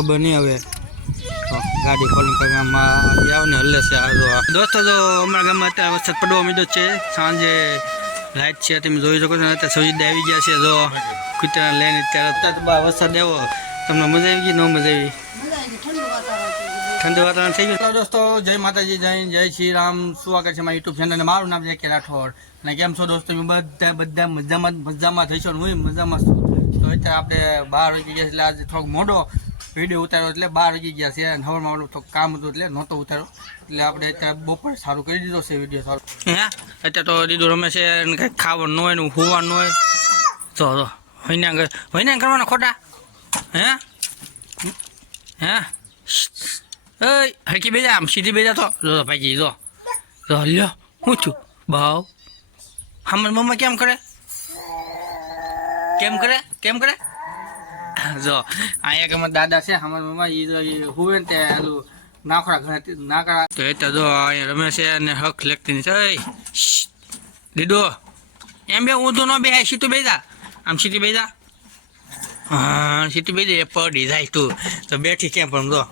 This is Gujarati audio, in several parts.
ખબર નહીં હવે. ગાડી કોલિંગ કરવામાં ને હલ્લે છે આ જો દોસ્તો તો અમારા ગામમાં અત્યારે વરસાદ પડવા મીધો છે. સાંજે લાઇટ છે, તમે જોઈ શકો છો અત્યારે સૌજી આવી ગયા છે, જો કૂતરા લઈને અત્યારે અત્યારે વરસાદ આવ્યો. તમને મજા આવી ગઈ ન મજા આવી? ઠંડુ વાતાવરણ થઈ ગયું? દોસ્તો, જય માતાજી, જય જય શ્રી રામ. સ્વાગત છે મારા યુટ્યુબ ચેનલ મારું નામ છે કે રાઠોડ. અને કેમ છો દોસ્તો? બધા બધા મજામાં મજામાં થઈ ને હું મજામાં છું. તો અત્યારે આપણે બાર વાગી ગયા છે એટલે આજે થોડોક મોટો વીડિયો ઉતાર્યો એટલે બાર વાગી ગયા છે અને હવામાં ઓલું થોડું કામ હતું એટલે નહોતો ઉતાર્યો. એટલે આપણે અત્યારે બપોરે સારું કરી દીધો છે વીડિયો સારો. હે? અત્યારે તો દીધું રમે છે અને કંઈક ખાવાનું હોય ને હોવાનું હોય. તો તો વૈના વૈના કરવાના ખોટા? હે? હે? એ હરકી બેજા, આમ સીધી બેજા તો. જો ભાઈજી, જો. જો, લ્યો, હું છું? ભાવ હમણાં મમ્મા કેમ કરે? કેમ કરે? કેમ કરે? જો, અહીંયા કે અમારા દાદા છે, અમારા મમ્મા, ઈ હુવે ને તે આલું નાખડા ઘણા નાકડા. તો એ તો જો, અહીંયા રમે છે અને હક લેખતી નહીં છે દીદો, એમ બે ઊંધું ન બે સીધું બેજા આમ સીધી બેજા હા, સીટી એ પડી જાય તું. તો બેઠી કેમ પણ, જો.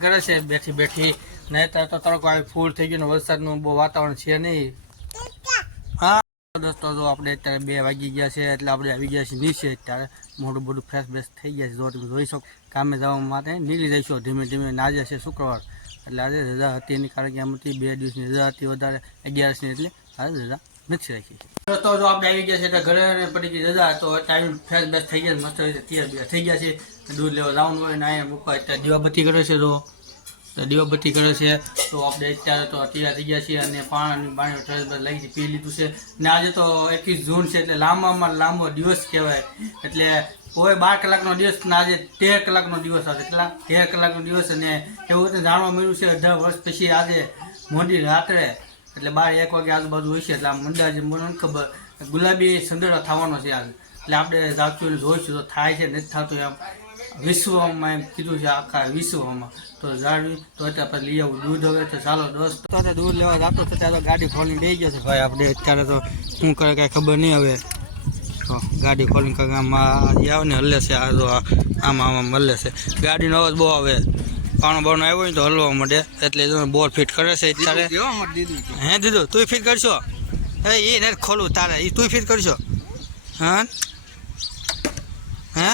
કરે છે, બેઠી બેઠી. નહીં તો તડકો આવી ફૂલ થઈ ગયું વરસાદનું બહુ વાતાવરણ છે નહીં. દોસ્તો તો આપણે અત્યારે બે વાગી ગયા છે, એટલે આપણે આવી ગયા છીએ નીચે. અત્યારે મોટું બધું ફ્રેશ બેશ થઈ ગયા છે. જો તમે જોઈ શકો, કામે જવા માટે નીકળી જઈશું. ધીમે ધીમે આજે છે શુક્રવાર. એટલે આજે રજા હતી એની, કારણ કે એમાંથી બે દિવસની રજા હતી, વધારે અગિયારસની એટલે આજે રજા નથી રાખી. દોસ્તો, જો આપણે આવી ગયા છે એટલે ઘરે પડી ગઈ રજા. તો ટાઈમ ફ્રેશ બેસ થઈ ગયા મસ્ત રીતે તૈયાર થઈ ગયા છે. દૂધ લેવા જવાનું હોય ને અહીંયા મૂકવા. અત્યારે દીવાબત્તી કરે છે તો તો દીવાબત્તી કરે છે, તો આપણે અત્યારે તો તૈયાર થઈ ગયા છીએ અને પાણી પાણી બેસ લઈ પી લીધું છે. ને આજે તો એકવીસ જૂન છે એટલે લાંબામાં લાંબો દિવસ કહેવાય. એટલે કોઈ બાર કલાકનો દિવસ ને આજે તેર કલાકનો દિવસ આવે. કેટલા તેર કલાકનો દિવસ અને એવું રીતે જાણવા મળ્યું છે. અઢાર વર્ષ પછી આજે મોડી રાત્રે, એટલે બાર એક વાગે આજુબાજુ હોય છે. એટલે આમ અંદાજે મને નથી ખબર. ગુલાબી સંદર્ભ થવાનો છે આજે એટલે આપણે જાગતું જોઈશું તો થાય છે, નથી થતું એમ. વિશ્વમાં એમ કીધું છે આખા વિશ્વમાં. તો જાળવી તો અત્યારે પછી લઈ આવું દૂધ હવે તો ચાલો દોસ્ત. તો દૂધ લેવા જતો તો ત્યારે તો ગાડી ખોલીને દઈ ગયો છે. ભાઈ આપણે અત્યારે તો શું કરે કાંઈ ખબર નહીં હવે. તો ગાડી ખોલીને કંઈક આમાં આવે ને હલ્લે છે આ તો આમ આમ આમ હલ્લે છે. ગાડીનો અવાજ બહુ આવે. પાણો બાણો આવ્યો હોય ને તો હલવા માંડે એટલે બોર ફિટ કરે છે અત્યારે. હે દીધું? તું ફિટ કરશો? હે એ ને ખોલું તારે. એ તું ફિટ કરશો? હા? હે?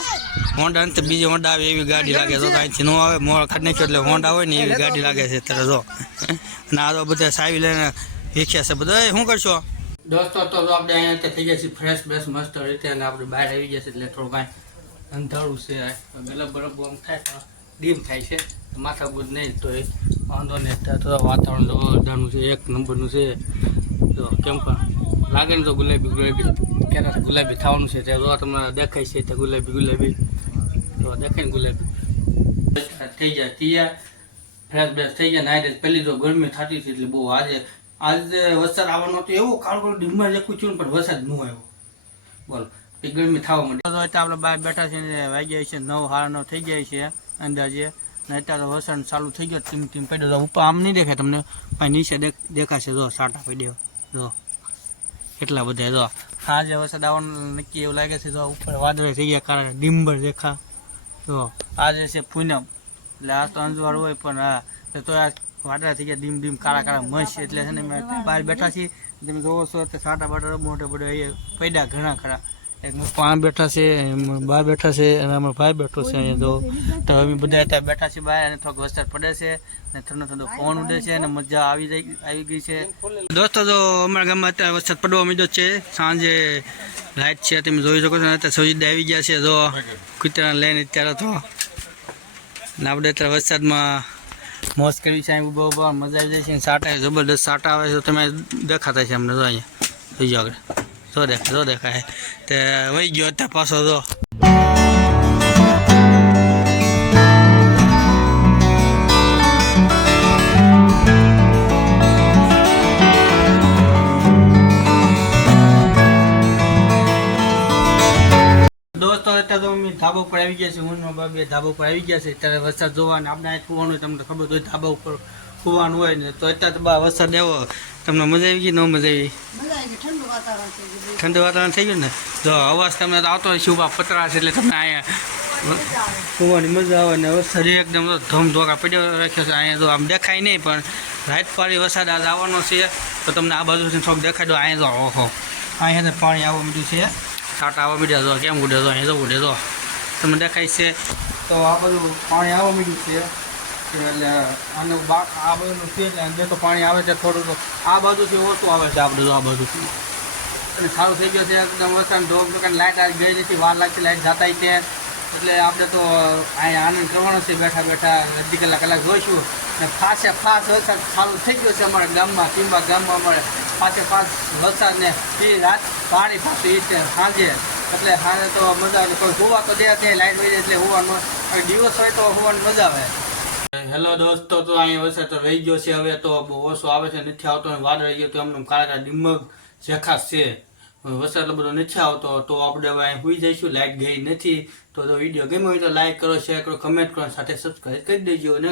હોન્ડા ને બીજી હોન્ડા આવે એવી ગાડી લાગે તો અહીંથી ન આવે મોડ કાઢ નાખ્યો એટલે હોન્ડા હોય ને એવી ગાડી લાગે છે ત્યારે જો. ના તો બધા સાવી લઈને વીખ્યા છે બધા. શું કરશો? દોસ્તો તો આપણે અહીંયા થઈ ગયા છીએ ફ્રેશ બ્રેશ મસ્ત રીતે અને આપણે બહાર આવી ગયા છે એટલે થોડું કાંઈ અંધારું છે ગલબ બરબ આમ થાય તો ડીમ થાય છે. માથા બુધ નહીં તો એ વાંધો નહીં. અત્યારે તો વાતાવરણ જોરદારનું છે એક નંબરનું છે. તો કેમ પણ લાગે ને તો ગુલાબી ગુલાબી. ક્યારે ગુલાબી થવાનું છે. ત્યાં જો તમને દેખાય છે ત્યાં ગુલાબી ગુલાબી. તો દેખાય ને ગુલાબી. થઈ ગયા તૈયાર ફ્રેશ બ્રેશ થઈ ગયા નાઈટ પહેલી તો ગરમી થતી હતી એટલે બહુ આજે આજે વરસાદ આવવાનો હતો. એવો કાળો કાળો ડીમમાં જેકું થયું પણ વરસાદ ન આવ્યો. બોલો, એ ગરમી થવા માંડી. તો અત્યારે આપણે બહાર બેઠા છે ને વાગ્યા છે નવ, સાડા નવ થઈ ગયા છે અંદાજે. ને અત્યારે વરસાદ ચાલુ થઈ ગયો ટીમ ટીમ પડ્યો ઉપર આમ નહીં દેખાય તમને. નીચે દેખ- દેખાશે. જો સાટા પડ્યો. જો. કેટલા બધા જો આજે વરસાદ આવવાનું નક્કી એવું લાગે છે, જો ઉપર વાદળે થઈ ગયા કારણે ડિમ્બર દેખા. જો આજે છે પૂનમ. એટલે આ તો અંજવાળ હોય, પણ હા તો આ વાદળા થઈ ગયા, ડીમ ડીમ, કાળા કાળા મસ એટલે છે ને બહાર બેઠા છીએ. તમે જોવો છો તો સાટા બાટા મોટે મોટે પડ્યા ઘણા ખરા. પાંચ બેઠા છે બાર બેઠા છે, અને અમારો ભાઈ બેઠો છે અહીંયા તો. તો અમે બધા અત્યારે બેઠા છીએ બહાર અને થોડોક વરસાદ પડે છે, અને ઠંડો ઠંડો પવન ઉડે છે, અને મજા આવી જાય આવી ગઈ છે. દોસ્તો, તો અમારા ગામમાં અત્યારે વરસાદ પડવા માંડ્યો છે. સાંજે લાઇટ છે, તમે જોઈ શકો છો, અત્યારે સૌજી આવી ગયા છે, જો કૂતરા લઈને અત્યારે તો. ને આપણે અત્યારે વરસાદમાં મોજ કરવી છે અહીં બહુ બહુ મજા આવી જાય છે સાટા, જબરદસ્ત સાટા આવે છે તમે દેખાતા છે અમને, જો અહીંયા. જોઈ આગળ. જો દેખાય જો દેખાય તે વહી ગયો અત્યારે પાછો જો દોસ્તો અત્યારે તો અમે ધાબા ઉપર આવી ગયા છે હું બાબે ધાબા ઉપર આવી ગયા છે ત્યારે વરસાદ જોવા ને આપણે અહીં કૂવાનું હોય તમને ખબર હોય ધાબા ઉપર કૂવાનું હોય ને તો અત્યારે તો બા વરસાદ આવ્યો. તમને મજા આવી ગઈ ન મજા આવી? મજા આવી ગઈ ઠંડુ વાતાવરણ થઈ ગયું ને? જો અવાજ તમને તો આવતો હોય શુભા પતરા છે એટલે તમને અહીંયા સુવાની મજા આવે ને શરીર એકદમ ધમધોકા પડ્યો રાખ્યો છે. અહીંયા તો આમ દેખાય નહીં પણ રાત પાડી વરસાદ આજ આવવાનો છે તો તમને આ બાજુથી થોડુંક દેખાય દો. અહીંયા તો ઓહો. અહીંયા તો પાણી આવવા મીડ્યું છે. ટાટા આવવા માંડ્યા તો કેમ ઉડે તો અહીંયા તો ઉડે તો તમને દેખાય છે. તો આ બધું પાણી આવવા મીડ્યું છે. એટલે આનું બાક આ બધું છે એટલે અંદર તો પાણી આવે છે થોડું તો. આ બાજુથી ઓછું આવે છે આપણે તો આ બાજુથી. અને સારું થઈ ગયું છે. એકદમ વરસાદ ઢોક દુકાન લાઇટ આવી ગઈ નથી. વાર લાગતી લાઇટ જતા છે. એટલે આપણે તો અહીંયા આનંદ કરવાનો છે. બેઠા બેઠા અડધી કલાક કલાક જોઈશું. ને ફાસે ફાસ વરસાદ સારું થઈ ગયો છે અમારા ગામમાં, ટીંબા ગામમાં અમારે. ફાસે ફાસ વરસાદ ને એ રાત પાણી પાછું એ છે સાંજે. એટલે સાંજે તો મજા આવે. કોઈ હોવા તો દે ત્યાં લાઇટ વહી એટલે હોવાનું. દિવસ હોય તો હોવાની મજા આવે. હેલો દોસ્તો, તો અહીંયા વરસાદ તો રહી ગયો છે. હવે તો બહુ ઓછો આવે છે. નથી આવતો અને વાદળ રહી ગયો તો એમને કારણ ડિમગ જેખાસ છે. વરસાદ બધો નથી આવતો, તો આપણે હવે અહીં સુઈ જઈશું લાઇટ ગઈ નથી, તો તો વીડિયો ગમ્યો હોય તો લાઇક કરો, શેર કરો, કમેન્ટ કરો સાથે સબસ્ક્રાઈબ કરી દેજો. અને